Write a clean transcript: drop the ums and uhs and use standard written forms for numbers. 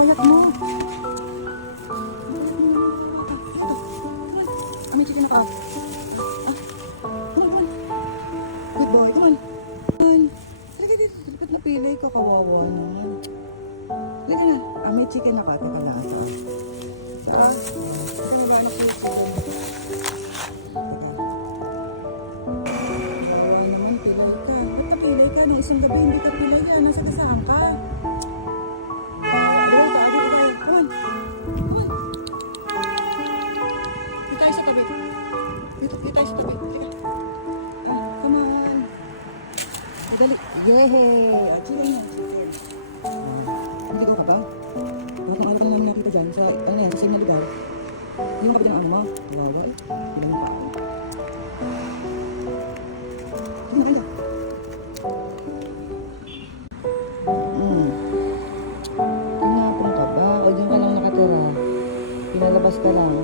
payat mo. May chicken ako. Come on. Good boy, come on. Come on. Halika dito. Dapat napilay ko. Kawawa naman. Halika na. May chicken ako. Ito pala. Saan? Ito na ba anak ko yung chicken? Kawawa naman. Pilay ka. Ba't napilay ka? Nung isang gabi hindi ka pilay ka. Nasa kasaan ka? Dali. Yehey! Chicken na. Hindi ko ka ba? Bakit ang alak namin nakita dyan? Sa, ano yan? Sa same na lugar. Yung kapit ng ama. Wawa eh. Bilang yung ako. Hindi ka. Tingnan ka ba? O dyan ka lang nakatira. Pinalabas ka lang.